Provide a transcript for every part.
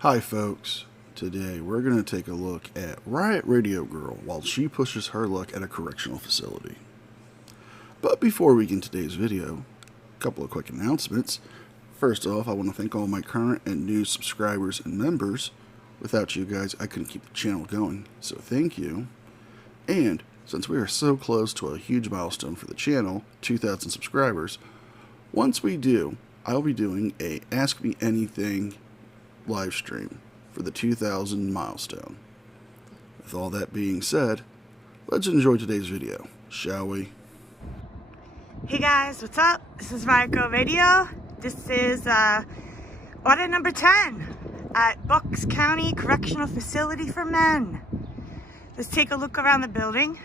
Hi folks, today we're going to take a look at Riot Radio Girl while she pushes her luck at a correctional facility. But before we get into today's video, a couple of quick announcements. First off, I want to thank all my current and new subscribers and members. Without you guys, I couldn't keep the channel going, so thank you. And since we are so close to a huge milestone for the channel, 2,000 subscribers, once we do, I'll be doing a Ask Me Anything live stream for the 2,000 milestone. With all that being said, let's enjoy today's video, shall we? Hey guys, what's up? This is Riot Grrl Radio. This is audit number 10 at Bucks County Correctional Facility for Men. Let's take a look around the building.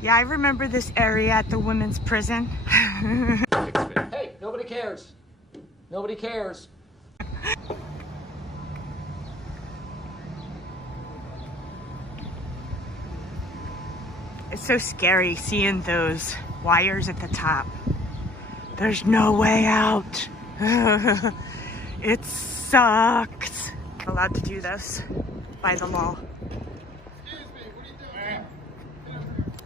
Yeah, I remember this area at the women's prison. Hey, nobody cares. Nobody cares. It's so scary seeing those wires at the top. There's no way out. It sucks. I'm allowed to do this by the law.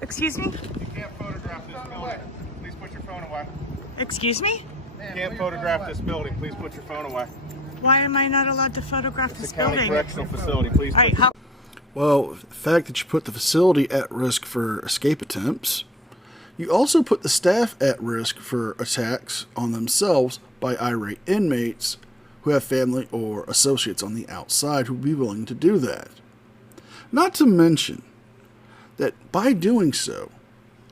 Excuse me? You can't photograph this building. Please put your phone away. Excuse me? You can't photograph this building. Please put your phone away. Why am I not allowed to photograph It's this a county building? correctional facility. Please All put right, how? Well, the fact that you put the facility at risk for escape attempts, you also put the staff at risk for attacks on themselves by irate inmates who have family or associates on the outside who would be willing to do that. Not to mention that by doing so,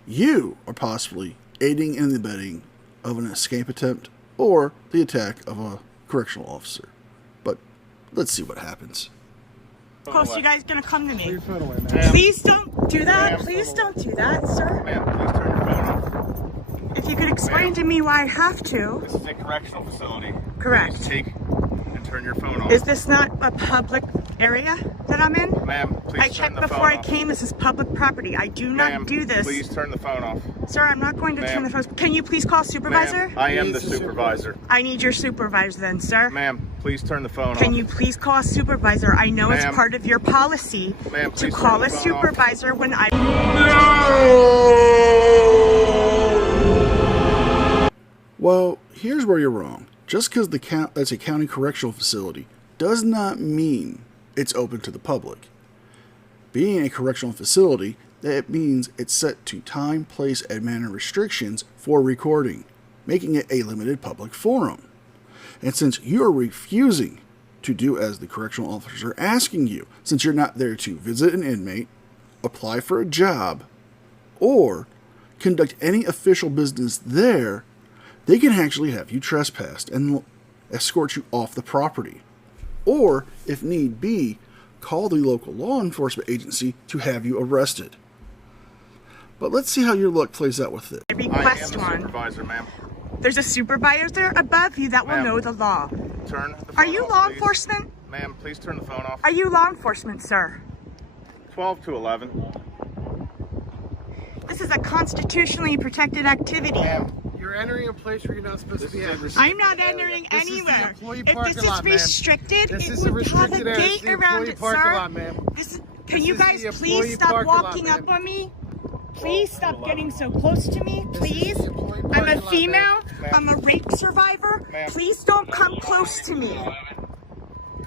you are possibly aiding and abetting of an escape attempt or the attack of a correctional officer. But let's see what happens. Of course, you guys gonna come to me. Ma'am. Please don't do that. Ma'am. Please don't do that, sir. Ma'am, please turn your phone off. If you could explain to me why I have to. This is a correctional facility. Correct. Please take and turn your phone off. Is this not a public area that I'm in? Ma'am, please I turn checked the before phone I off. came. This is public property. I do Ma'am, not do this. Please turn the phone off. Sir, I'm not going to turn the phone. Can you please call supervisor? Ma'am, I am the supervisor. I need your supervisor then, sir. Ma'am, please turn the phone off. Can you please call a supervisor? I know it's Ma'am. part of your policy Ma'am, to please call turn a the phone off. supervisor when I... Well, here's where you're wrong. Just because that's a county correctional facility does not mean it's open to the public. Being a correctional facility, that means it's set to time, place, and manner restrictions for recording, making it a limited public forum. And since you're refusing to do as the correctional officers are asking you, since you're not there to visit an inmate, apply for a job, or conduct any official business there, they can actually have you trespassed and escort you off the property. Or, if need be, call the local law enforcement agency to have you arrested. But let's see how your luck plays out with it. I I am request the one. supervisor, ma'am. There's a supervisor above you that will Ma'am. know the law. Turn the phone Are you off, law please. enforcement? Ma'am, please turn the phone off. Are you law enforcement, sir? 12 to 11. This is a constitutionally protected activity. Ma'am, You're entering a place where you're not supposed to be at. I'm not entering This is the anywhere. employee If this parking is lot, ma'am. restricted, This it is a would have a restricted area. It's gate the around employee it, parking sir. lot, ma'am. Can you is guys the please employee stop parking lot, walking ma'am. up on me? Please stop getting so close to me, please. the employee I'm parking a lot, female. ma'am. I'm a rape survivor. Ma'am. Please don't come close to me.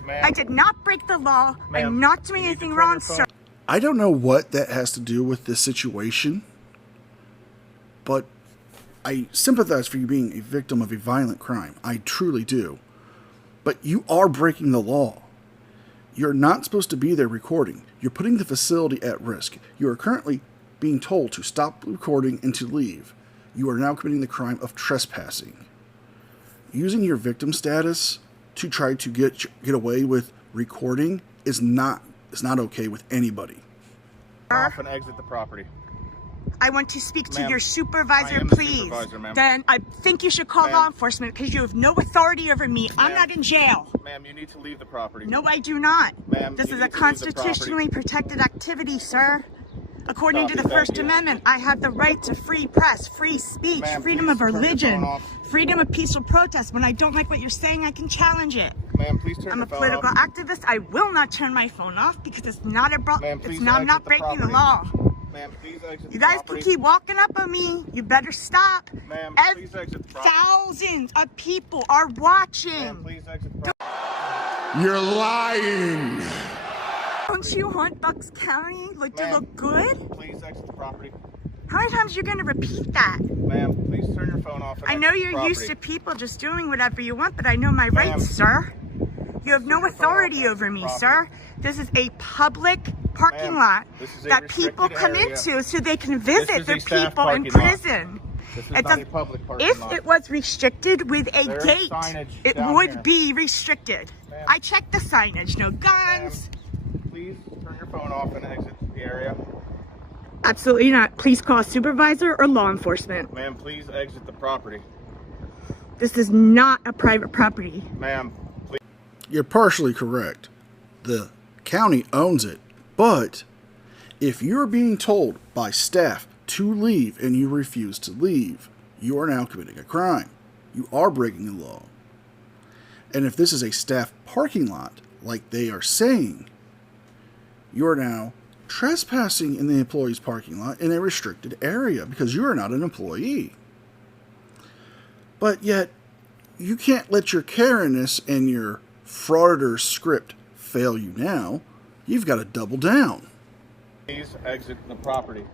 ma'am. I did not break the law. I'm Ma'am, not doing you need to anything turn wrong, your phone sir. I don't know what that has to do with this situation, but I sympathize for you being a victim of a violent crime. I truly do. But you are breaking the law. You're not supposed to be there recording. You're putting the facility at risk. You are currently being told to stop recording and to leave. You are now committing the crime of trespassing. Using your victim status to try to get away with recording is not okay with anybody. Off and exit the property. I want to speak to Ma'am, your I supervisor, am the please. supervisor, ma'am. Then I think you should call Ma'am. law enforcement because you have no authority over me. I'm Ma'am. not in jail. Ma'am, you need to leave the property. No, I do not. Ma'am, This you is need a to leave the constitutionally protected activity, sir. According to the Copy, First thank you. Amendment, I have the right to free press, free speech, Ma'am, freedom please of turn your phone religion, off. freedom of peaceful protest. When I don't like what you're saying, I can challenge it. Ma'am, please turn I'm your a phone political off. activist. I will not turn my phone off because it's not a Ma'am, please I'm exit not the breaking the property. law. Ma'am, please exit You the guys can property. keep walking up on me. You better stop. Ma'am, please exit the property. Thousands of people are watching. Ma'am, please exit the property. You're lying. Don't you want Bucks County to Ma'am. look good? Please exit the property. How many times are you going to repeat that? Ma'am, please turn your phone off. And I know exit the you're property. used to people just doing whatever you want, but I know my Ma'am. rights, sir. You have no Turn your phone off authority and over exit me, the sir. property. This is a public parking Ma'am, lot this is a that people restricted come area. into so they can This visit is their a staff people in parking lot. prison. This is It not does- a public parking If lot. it was restricted with a There is gate, signage it down would here. be restricted. Ma'am. I checked the signage. No Ma'am, guns. please turn your phone off and exit the area. Absolutely not. Please call a supervisor or law enforcement. Ma'am, please exit the property. This is not a private property. Ma'am, please. You're partially correct. The county owns it, but if you're being told by staff to leave and you refuse to leave, you are now committing a crime. You are breaking the law. And if this is a staff parking lot, like they are saying, you are now trespassing in the employee's parking lot in a restricted area because you are not an employee. But yet, you can't let your Karenness and your frauditor script fail you now. You've got to double down. Please exit the property.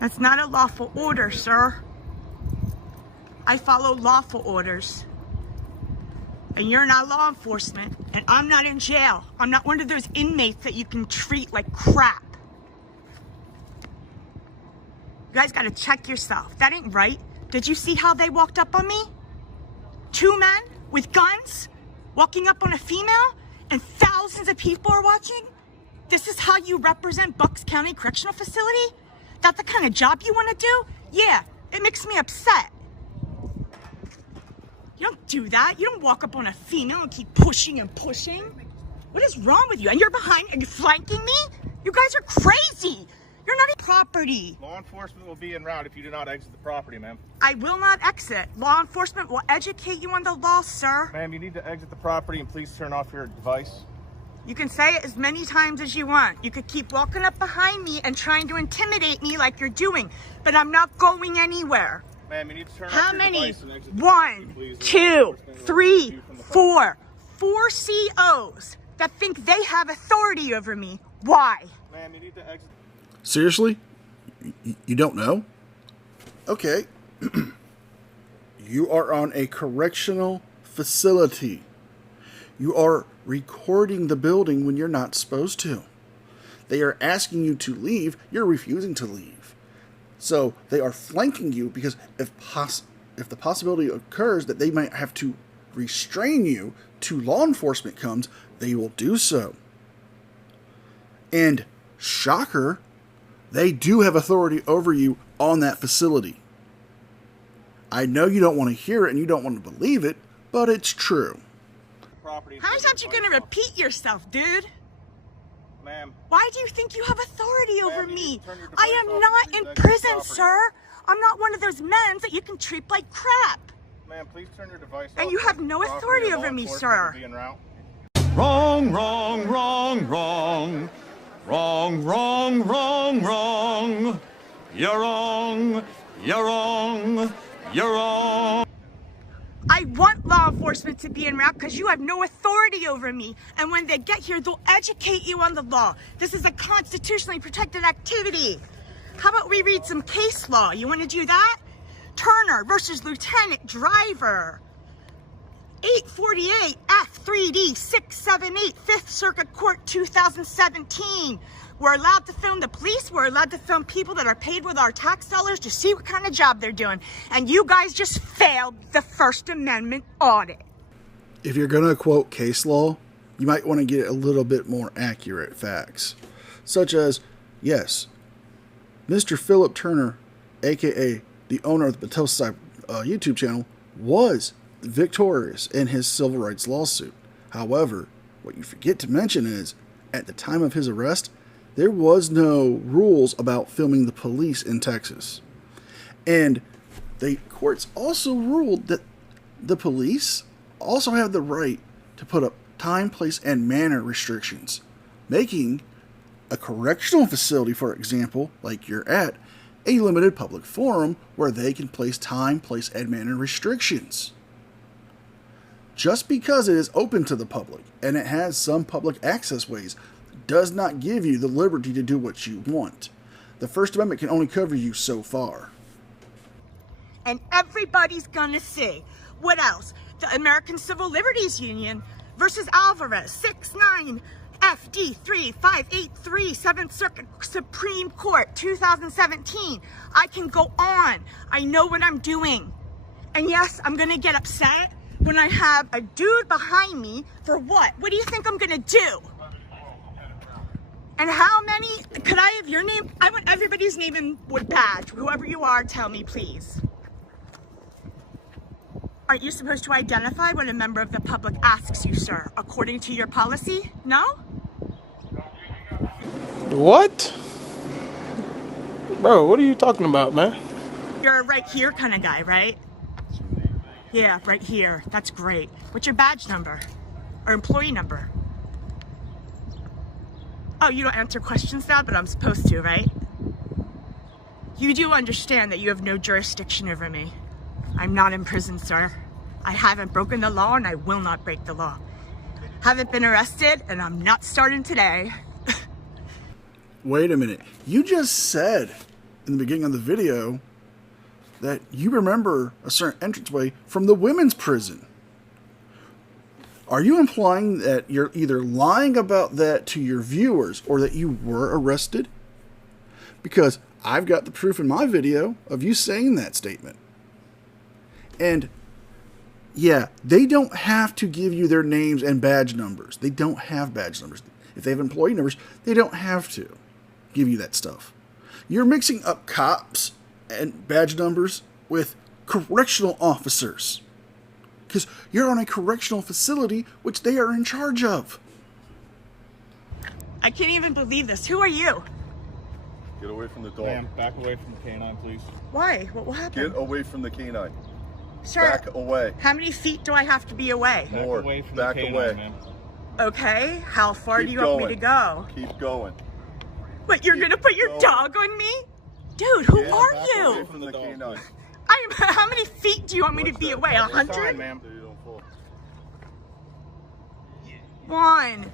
That's not a lawful order, sir. I follow lawful orders. And you're not law enforcement, and I'm not in jail. I'm not one of those inmates that you can treat like crap. You guys gotta check yourself. That ain't right. Did you see how they walked up on me? Two men with guns walking up on a female, and thousands of people are watching? This is how you represent Bucks County Correctional Facility? That's the kind of job you want to do? Yeah, it makes me upset. You don't do that. You don't walk up on a female and keep pushing and pushing. What is wrong with you? And you're behind, and you're flanking me? You guys are crazy. You're not a property. Law enforcement will be en route if you do not exit the property, ma'am. I will not exit. Law enforcement will educate you on the law, sir. Ma'am, you need to exit the property and please turn off your device. You can say it as many times as you want. You could keep walking up behind me and trying to intimidate me like you're doing, but I'm not going anywhere. Ma'am, you need to turn off How your many? device and exit the property, 1, please. 2, Law enforcement will 3, remove you from the property. 4 COs that think they have authority over me. Why? Ma'am, you need to exit. Seriously? You don't know? Okay. You are on a correctional facility. You are recording the building when you're not supposed to. They are asking you to leave. You're refusing to leave. So they are flanking you because if the possibility occurs that they might have to restrain you till law enforcement comes, they will do so. And shocker, they do have authority over you on that facility. I know you don't want to hear it and you don't want to believe it, but it's true. Property. How many times are you going to repeat yourself, dude? Ma'am, Why do you think you have authority over Ma'am, you me? need to turn your I device am off not and in please exit the prison, property. sir. I'm not one of those men that you can treat like crap. ma'am, please turn your device off. And you have no Property authority and over law me, enforcement sir. will be en route. Wrong, wrong, wrong, wrong. Wrong, wrong, wrong, wrong. You're wrong, you're wrong, you're wrong. I want law enforcement to be en route because you have no authority over me. And when they get here, they'll educate you on the law. This is a constitutionally protected activity. How about we read some case law? You want to do that? Turner versus Lieutenant Driver. 848 F3D 678 5th Circuit Court 2017. We're allowed to film the police. We're allowed to film people that are paid with our tax dollars to see what kind of job they're doing. And you guys just failed the First Amendment audit. If you're going to quote case law, you might want to get a little bit more accurate facts. Such as, yes, Mr. Philip Turner, aka the owner of the Potosi YouTube channel, was victorious in his civil rights lawsuit. However, What you forget to mention is, at the time of his arrest, there was no rules about filming the police in Texas. And the courts also ruled that the police also have the right to put up time, place, and manner restrictions, making a correctional facility, for example, like you're at, a limited public forum where they can place time, place, and manner restrictions. Just because it is open to the public and it has some public access ways does not give you the liberty to do what you want. The First Amendment can only cover you so far. And everybody's gonna see. What else? The American Civil Liberties Union versus Alvarez, 6-9 FD 3583, 7th Circuit Supreme Court, 2017. I can go on. I know what I'm doing. And yes, I'm gonna get upset when I have a dude behind me for what? What do you think I'm gonna do? And how many, could I have your name? I want everybody's name in with badge. Whoever you are, tell me please. Aren't you supposed to identify when a member of the public asks you, sir, according to your policy? No? What? Bro, what are you talking about, man? You're a right here kind of guy, right? Yeah, right here. That's great. What's your badge number? Or employee number? Oh, you don't answer questions now, but I'm supposed to, right? You do understand that you have no jurisdiction over me. I'm not in prison, sir. I haven't broken the law and I will not break the law. Haven't been arrested and I'm not starting today. Wait a minute. You just said in the beginning of the video that you remember a certain entranceway from the women's prison. Are you implying that you're either lying about that to your viewers or that you were arrested? Because I've got the proof in my video of you saying that statement. And yeah, they don't have to give you their names and badge numbers. They don't have badge numbers. If they have employee numbers, they don't have to give you that stuff. You're mixing up cops and badge numbers with correctional officers. Because you're on a correctional facility which they are in charge of. I can't even believe this. Who are you? Get away from the dog. Ma'am, back away from the canine, please. Why? What will happen? Get away from the canine. Sir, Back away. how many feet do I have to be away? Back More. away from Back the canine, away. ma'am. Okay, how far Keep do you want me going. to go? Keep going. What, you're Keep gonna put your going. dog on me? Dude, who Yeah, are back you? away from the canine. How many feet do you want me to What's be that? away? That's 100? Fine, ma'am. So you don't fall. 1.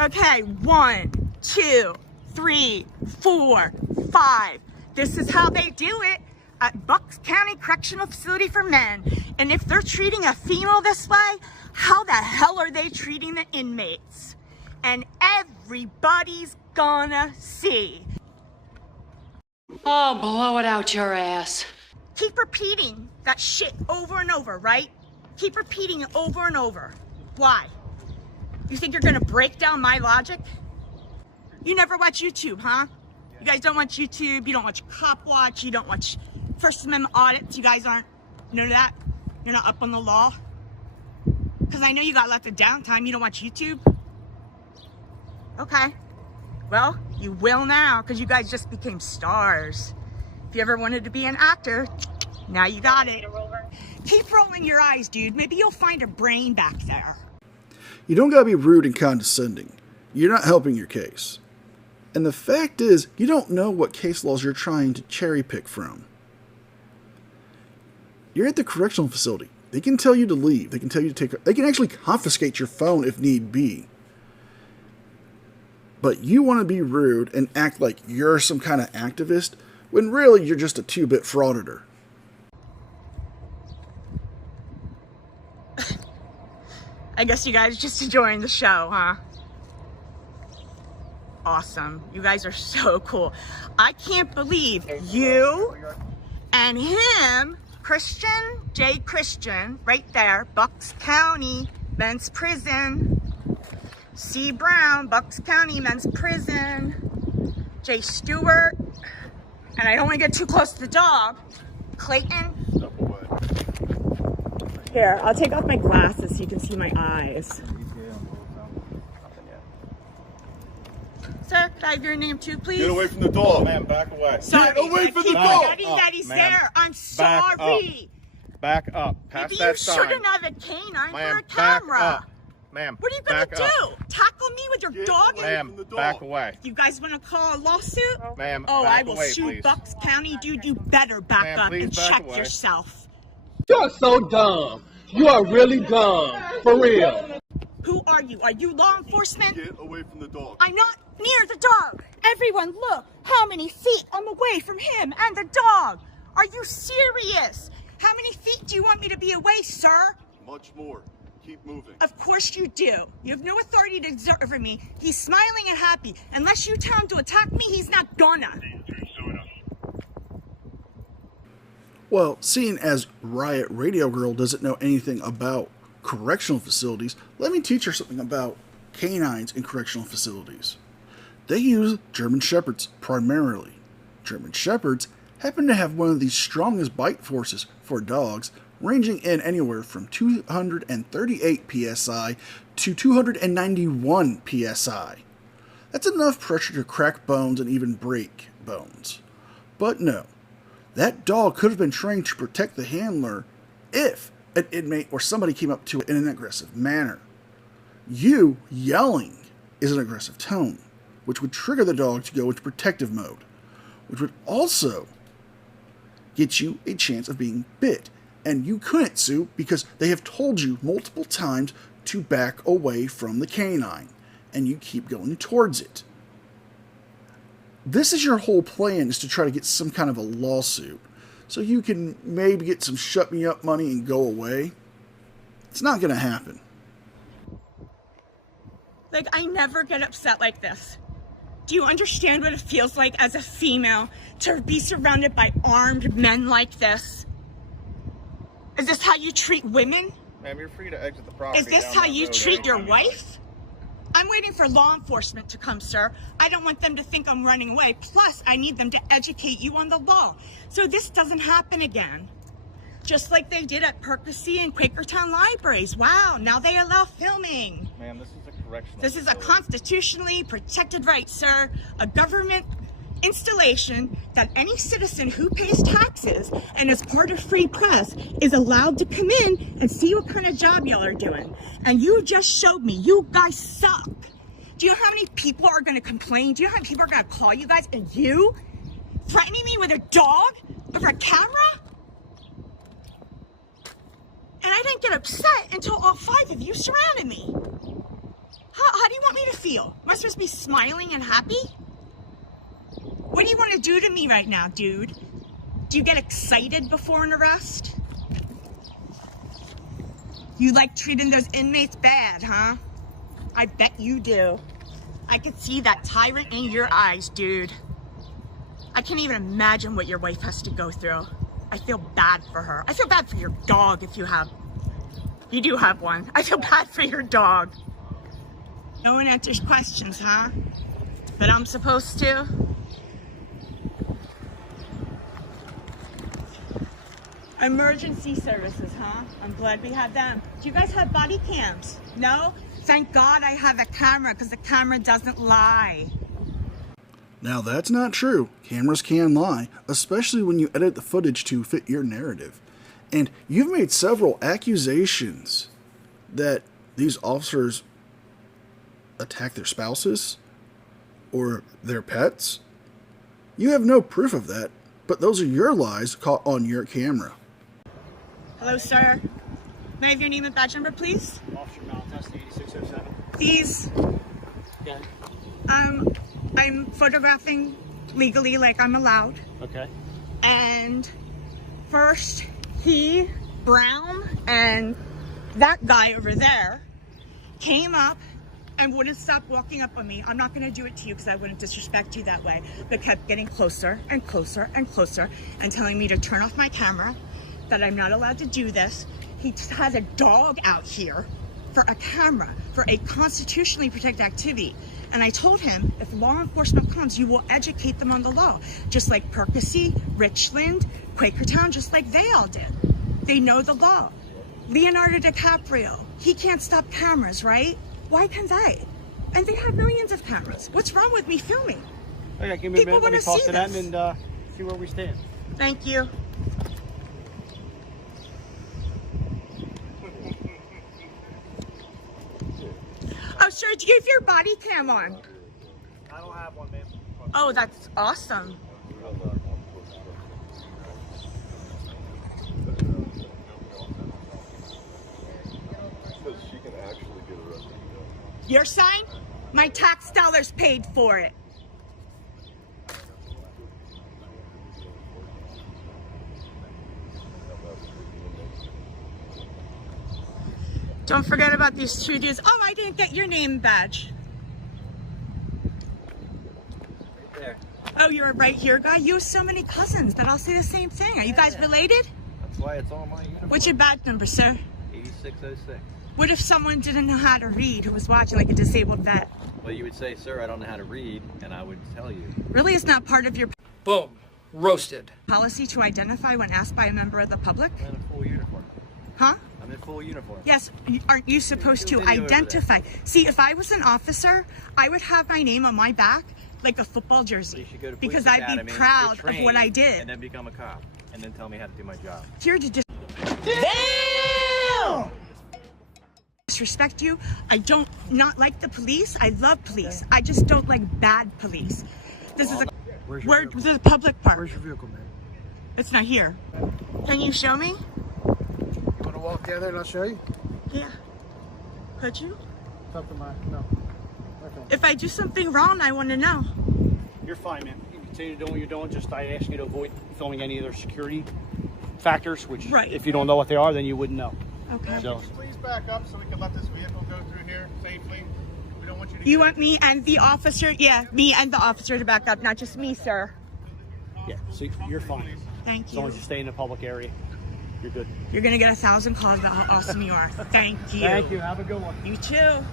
Okay, 1, 2, 3, 4, 5. This is how they do it at Bucks County Correctional Facility for Men. And if they're treating a female this way, how the hell are they treating the inmates? And everybody's gonna see. Oh, blow it out your ass. Keep repeating that shit over and over, right? Keep repeating it over and over. Why? You think you're gonna break down my logic? You never watch YouTube, huh? You guys don't watch YouTube, you don't watch Cop Watch, you don't watch First Amendment audits, you guys aren't, none of that? You're not up on the law? Because I know you got lots of downtime, you don't watch YouTube? Okay. Well, you will now, because you guys just became stars. If you ever wanted to be an actor, now you got it. Keep rolling your eyes, dude. Maybe you'll find a brain back there. You don't gotta be rude and condescending. You're not helping your case. And the fact is, you don't know what case laws you're trying to cherry pick from. You're at the correctional facility. They can tell you to leave. They can tell you to take. They can actually confiscate your phone if need be. But you want to be rude and act like you're some kind of activist when really you're just a 2-bit frauditor. I guess you guys just enjoying the show, huh? Awesome. You guys are so cool. I can't believe you and him, Jay Christian, right there, Bucks County Men's Prison. C. Brown, Bucks County Men's Prison. Jay Stewart. And I don't want to get too close to the dog. Clayton. Step away. Here, I'll take off my glasses so you can see my eyes. Sir, could I have your name too, please? Get away from the dog. Ma'am, back away. Sorry, Get away I from keep the dog. forgetting that he's ma'am. there. I'm Back sorry. Back up. Past Maybe that you sign. shouldn't have a canine Ma'am, for a back camera. up. Ma'am, What are you gonna back do? up. Tackle me with your Get dog? away. Ma'am, from the dog. back away. You guys want to call a lawsuit? Ma'am, Oh, back I will away, sue please. Bucks County. Dude, you better back Ma'am, up please and back check away. yourself. You're so dumb. You are really dumb. For real. Who are you? Are you law enforcement? Get away from the dog. I'm not near the dog. Everyone, look how many feet I'm away from him and the dog. Are you serious? How many feet do you want me to be away, sir? Much more. Keep moving. Of course you do. You have no authority to exert over me. He's smiling and happy. Unless you tell him to attack me, he's not gonna. Well, seeing as Riot Radio Grrl doesn't know anything about correctional facilities, let me teach her something about canines in correctional facilities. They use German Shepherds primarily. German Shepherds happen to have one of the strongest bite forces for dogs, ranging in anywhere from 238 psi to 291 psi. That's enough pressure to crack bones and even break bones. But no, that dog could have been trained to protect the handler if an inmate or somebody came up to it in an aggressive manner. You yelling is an aggressive tone, which would trigger the dog to go into protective mode, which would also get you a chance of being bit. And you couldn't sue because they have told you multiple times to back away from the canine, and you keep going towards it. This is your whole plan, is to try to get some kind of a lawsuit, so you can maybe get some shut me up money and go away. It's not going to happen. Like, I never get upset like this. Do you understand what it feels like as a female to be surrounded by armed men like this? Is this how you treat women? Ma'am, you're free to exit the property. Is this down how that you road treat your anytime you wife? I'm waiting for law enforcement to come, sir. I don't want them to think I'm running away. Plus, I need them to educate you on the law, so this doesn't happen again. Just like they did at Percy and Quakertown libraries. Wow, now they allow filming. like. Ma'am, this is a correctional. This is a facility. constitutionally protected right, sir. A government installation that any citizen who pays taxes and is part of free press is allowed to come in and see what kind of job y'all are doing. And you just showed me you guys suck. Do you know how many people are going to complain? Do you know how many people are going to call you guys? And you threatening me with a dog over a camera? And I didn't get upset until all 5 of you surrounded me. How do you want me to feel? Am I supposed to be smiling and happy? What do you want to do to me right now, dude? Do you get excited before an arrest? You like treating those inmates bad, huh? I bet you do. I could see that tyrant in your eyes, dude. I can't even imagine what your wife has to go through. I feel bad for her. I feel bad for your dog if you have. You do have one. I feel bad for your dog. No one answers questions, huh? But I'm supposed to? Emergency services, huh? I'm glad we have them. Do you guys have body cams? No? Thank God I have a camera, because the camera doesn't lie. Now that's not true. Cameras can lie, especially when you edit the footage to fit your narrative. And you've made several accusations that these officers attack their spouses or their pets. You have no proof of that, but those are your lies caught on your camera. Hello, sir. May I have your name and badge number, please? Officer Malatesta, 8607. Please. Okay. I'm photographing legally like I'm allowed. Okay. And first, he, Brown, and that guy over there came up and wouldn't stop walking up on me. I'm not going to do it to you because I wouldn't disrespect you that way, but kept getting closer and closer and closer and telling me to turn off my camera, that I'm not allowed to do this. He has a dog out here for a camera, for a constitutionally protected activity. And I told him, if law enforcement comes, you will educate them on the law. Just like Percy, Richland, Quakertown, just like they all did. They know the law. Leonardo DiCaprio, he can't stop cameras, right? Why can't I? And they have millions of cameras. What's wrong with me filming? Okay, give me a People minute. Let me wanna toss see it in this. and see where we stand. Thank you. Oh, sir, do you have your body cam on? I don't have one, man. Oh, that's awesome. Your sign? My tax dollars paid for it. Don't forget about these two dudes. Oh, I didn't get your name badge. There. Oh, you're a right here guy? You have so many cousins that all say the same thing. Are you guys related? That's why it's on my uniform. What's your badge number, sir? 8606. What if someone didn't know how to read who was watching, like a disabled vet? Well, you would say, sir, I don't know how to read, and I would tell you. Really is not part of your Boom. Roasted. policy to identify when asked by a member of the public? I'm in a full uniform. Huh? I'm in full uniform. Yes, aren't you supposed to Video over there. identify? See, if I was an officer, I would have my name on my back like a football jersey. You should go to police because I'd academy, be get proud of trained, what I did. and then become a cop, and then tell me how to do my job. Here to just damn! Disrespect you. I don't not like the police. I love police. I just don't like bad police. This is a this is a public park. Where's your vehicle, man? It's not here. Can you show me? You want to walk down there and I'll show you? Yeah. Could you? Talk to my, no. If I do something wrong, I want to know. You're fine, man. You continue doing what you're doing. Just I ask you to avoid filming any other security factors, which Right. if you don't know what they are, then you wouldn't know. Okay. So, Please back up so we can let this vehicle go through here safely. We don't want you to You want me and the officer? Yeah, me and the officer to back up, not just me, sir. yeah, so you're fine. Thank As long as you. you stay in the public area, you're good. You're gonna get 1,000 calls about how awesome you are. Thank you. Thank you. Have a good one. You too.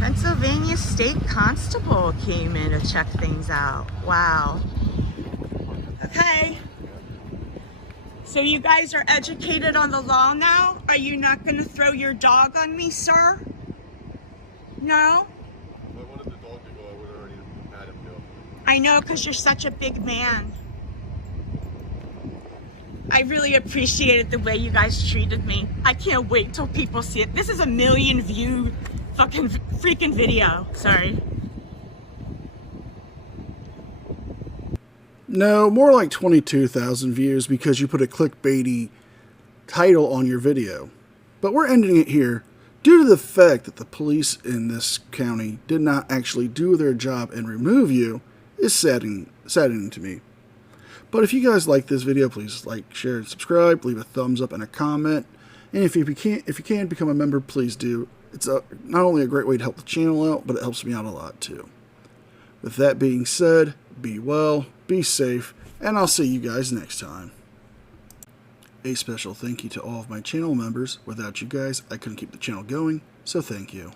Pennsylvania State Constable came in to check things out. Wow. Okay. So you guys are educated on the law now? Are you not going to throw your dog on me, sir? No? If I wanted the dog to go, I would have already had him go. I know, because you're such a big man. I really appreciated the way you guys treated me. I can't wait till people see it. This is a 1 million view fucking freaking video. Sorry. No, more like 22,000 views because you put a clickbaity title on your video. But we're ending it here due to the fact that the police in this county did not actually do their job and remove you is saddening to me. But if you guys like this video, please like, share, and subscribe. Leave a thumbs up and a comment. And if you can become a member, please do. It's not only a great way to help the channel out, but it helps me out a lot too. With that being said, be well, be safe, and I'll see you guys next time. A special thank you to all of my channel members. Without you guys, I couldn't keep the channel going, so thank you.